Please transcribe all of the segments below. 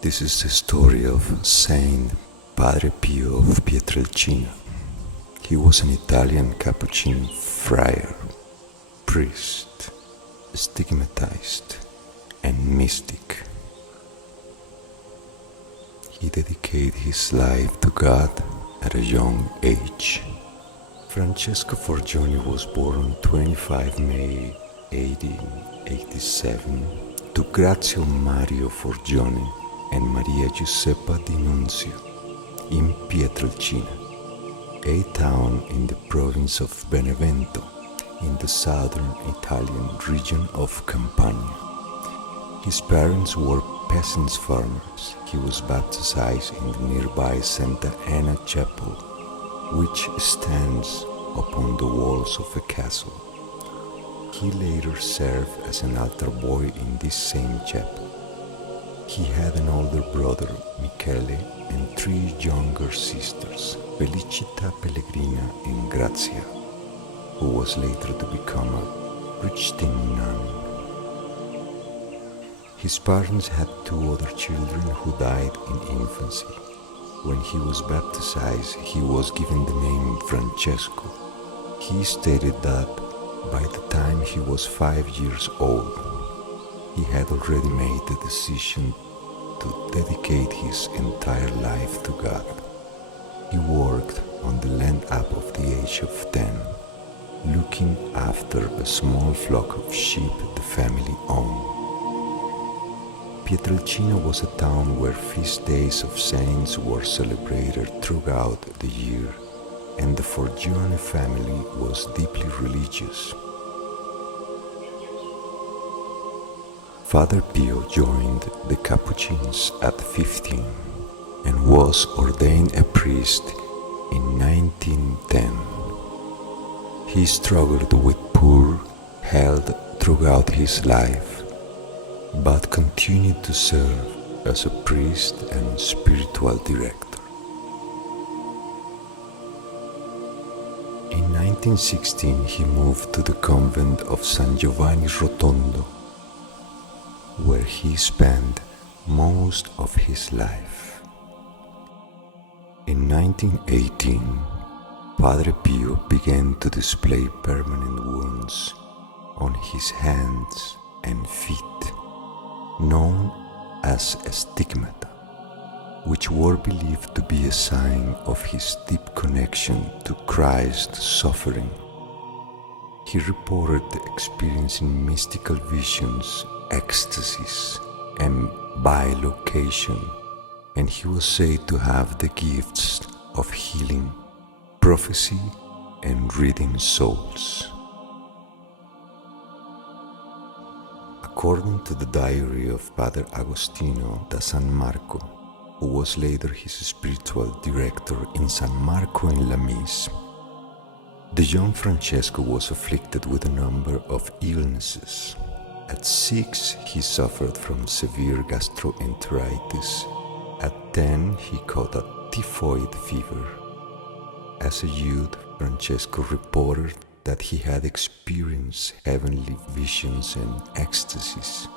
This is the story of Saint Padre Pio of Pietrelcina. He was an Italian Capuchin friar, priest, stigmatized, and mystic. He dedicated his life to God at a young age. Francesco Forgione was born on 25 May 1887 to Grazio Mario Forgione and Maria Giuseppa Di Nunzio in Pietrelcina, a town in the province of Benevento in the southern Italian region of Campania. His parents were peasants farmers. He was baptized in the nearby Santa Anna Chapel, which stands upon the walls of a castle. He later served as an altar boy in this same chapel. He had an older brother, Michele, and three younger sisters, Felicita, Pellegrina, and Grazia, who was later to become a Richting nun. His parents had two other children who died in infancy. When he was baptized, he was given the name Francesco. He stated that by the time he was 5 years old, he had already made the decision to dedicate his entire life to God. He worked on the land up of the age of 10, looking after a small flock of sheep the family owned. Pietrelcina was a town where feast days of saints were celebrated throughout the year, and the Forgione family was deeply religious. Father Pio joined the Capuchins at 15 and was ordained a priest in 1910. He struggled with poor health throughout his life, but continued to serve as a priest and spiritual director. In 1916 he moved to the convent of San Giovanni Rotondo, where he spent most of his life. In 1918, Padre Pio began to display permanent wounds on his hands and feet, known as stigmata, which were believed to be a sign of his deep connection to Christ's suffering. He reported experiencing mystical visions, ecstasies, and bilocation, and he was said to have the gifts of healing, prophecy, and reading souls. According to the diary of Padre Agostino da San Marco, who was later his spiritual director in San Marco in Lamis, the young Francesco was afflicted with a number of illnesses. At 6, he suffered from severe gastroenteritis. At 10, he caught a typhoid fever. As a youth, Francesco reported that he had experienced heavenly visions and ecstasies.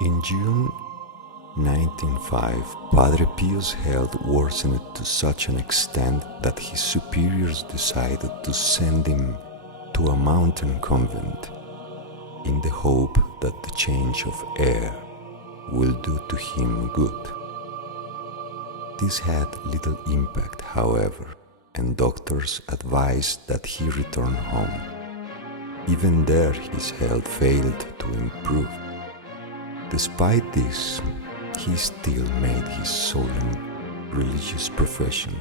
In June 1905, Padre Pio's health worsened to such an extent that his superiors decided to send him to a mountain convent in the hope that the change of air will do to him good. This had little impact, however, and doctors advised that he return home. Even there, his health failed to improve. Despite this, he still made his solemn religious profession.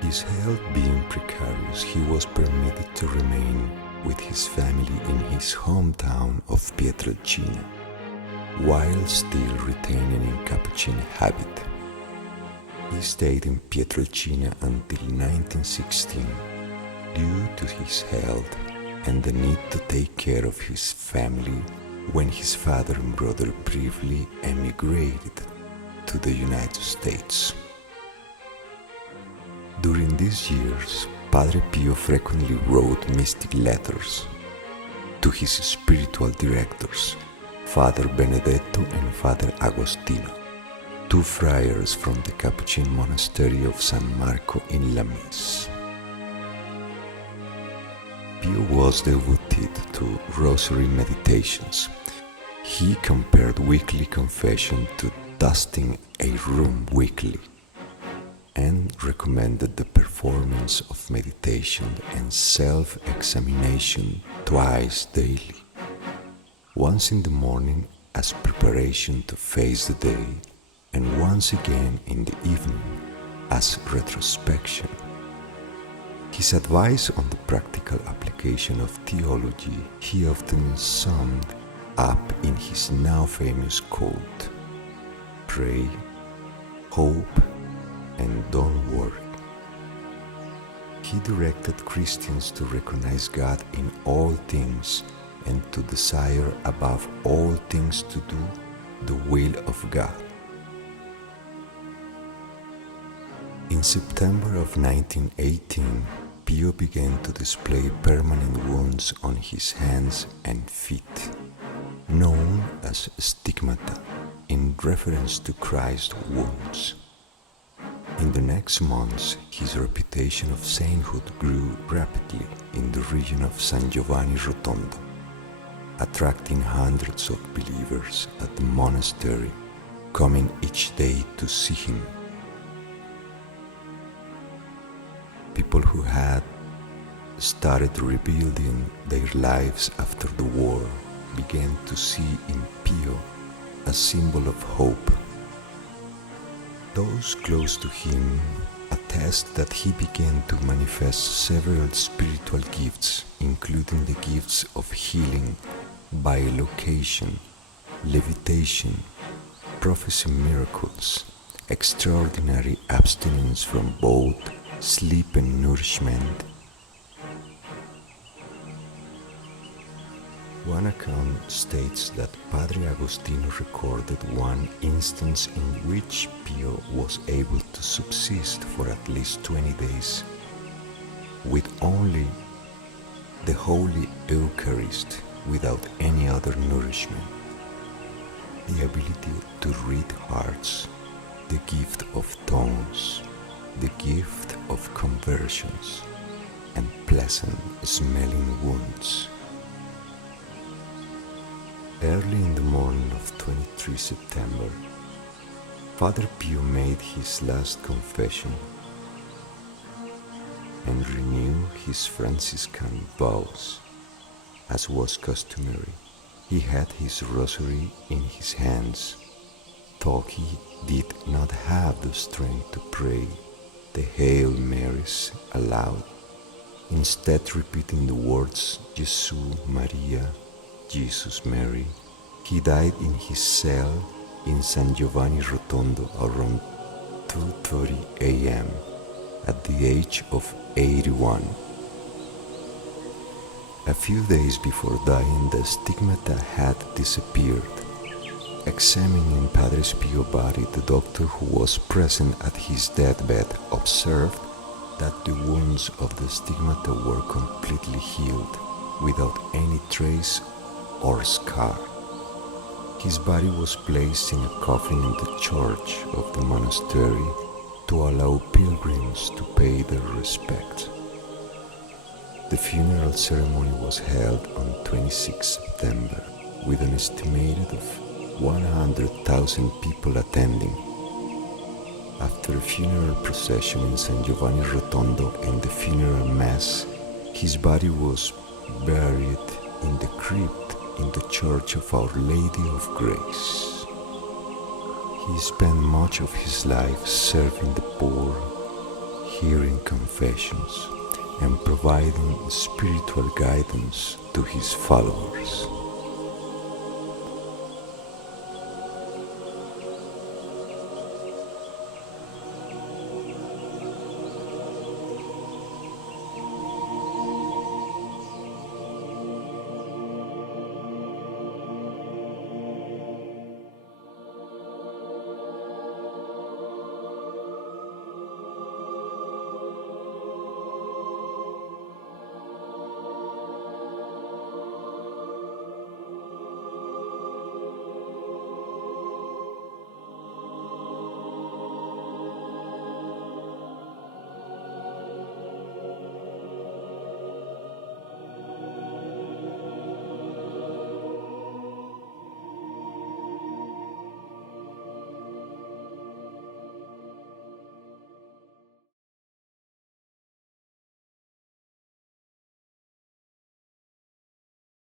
His health being precarious, he was permitted to remain with his family in his hometown of Pietrelcina, while still retaining a Capuchin habit. He stayed in Pietrelcina until 1916 due to his health and the need to take care of his family when his father and brother briefly emigrated to the United States. During these years, Padre Pio frequently wrote mystic letters to his spiritual directors, Father Benedetto and Father Agostino, two friars from the Capuchin monastery of San Marco in Lamis. Pio was devoted to rosary meditations. He compared weekly confession to dusting a room weekly, and recommended the performance of meditation and self-examination twice daily, once in the morning as preparation to face the day, and once again in the evening as retrospection. His advice on the practical application of theology he often summed up in his now famous quote, "Pray, hope, and don't worry." He directed Christians to recognize God in all things and to desire above all things to do the will of God. In September of 1918, Pio began to display permanent wounds on his hands and feet, known as stigmata, in reference to Christ's wounds. In the next months, his reputation of sainthood grew rapidly in the region of San Giovanni Rotondo, attracting hundreds of believers at the monastery, coming each day to see him. People who had started rebuilding their lives after the war began to see in Pio a symbol of hope. Those close to him attest that he began to manifest several spiritual gifts, including the gifts of healing, bilocation, levitation, prophecy miracles, extraordinary abstinence from both sleep and nourishment. One account states that Padre Agostino recorded one instance in which Pio was able to subsist for at least 20 days with only the Holy Eucharist without any other nourishment. The ability to read hearts, the gift of tongues, the gift of conversions, and pleasant smelling wounds. Early in the morning of 23 September, Father Pio made his last confession and renewed his Franciscan vows, as was customary. He had his rosary in his hands, though he did not have the strength to pray the Hail Marys aloud, instead repeating the words Jesu Maria, Jesus Mary. He died in his cell in San Giovanni Rotondo around 2:30 a.m. at the age of 81. A few days before dying, the stigmata had disappeared. Examining Padre Pio's body, the doctor who was present at his deathbed observed that the wounds of the stigmata were completely healed, without any trace or scar. His body was placed in a coffin in the church of the monastery to allow pilgrims to pay their respects. The funeral ceremony was held on 26 September with an estimated of 100,000 people attending. After a funeral procession in San Giovanni Rotondo and the funeral mass, his body was buried in the crypt in the Church of Our Lady of Grace. He spent much of his life serving the poor, hearing confessions, and providing spiritual guidance to his followers.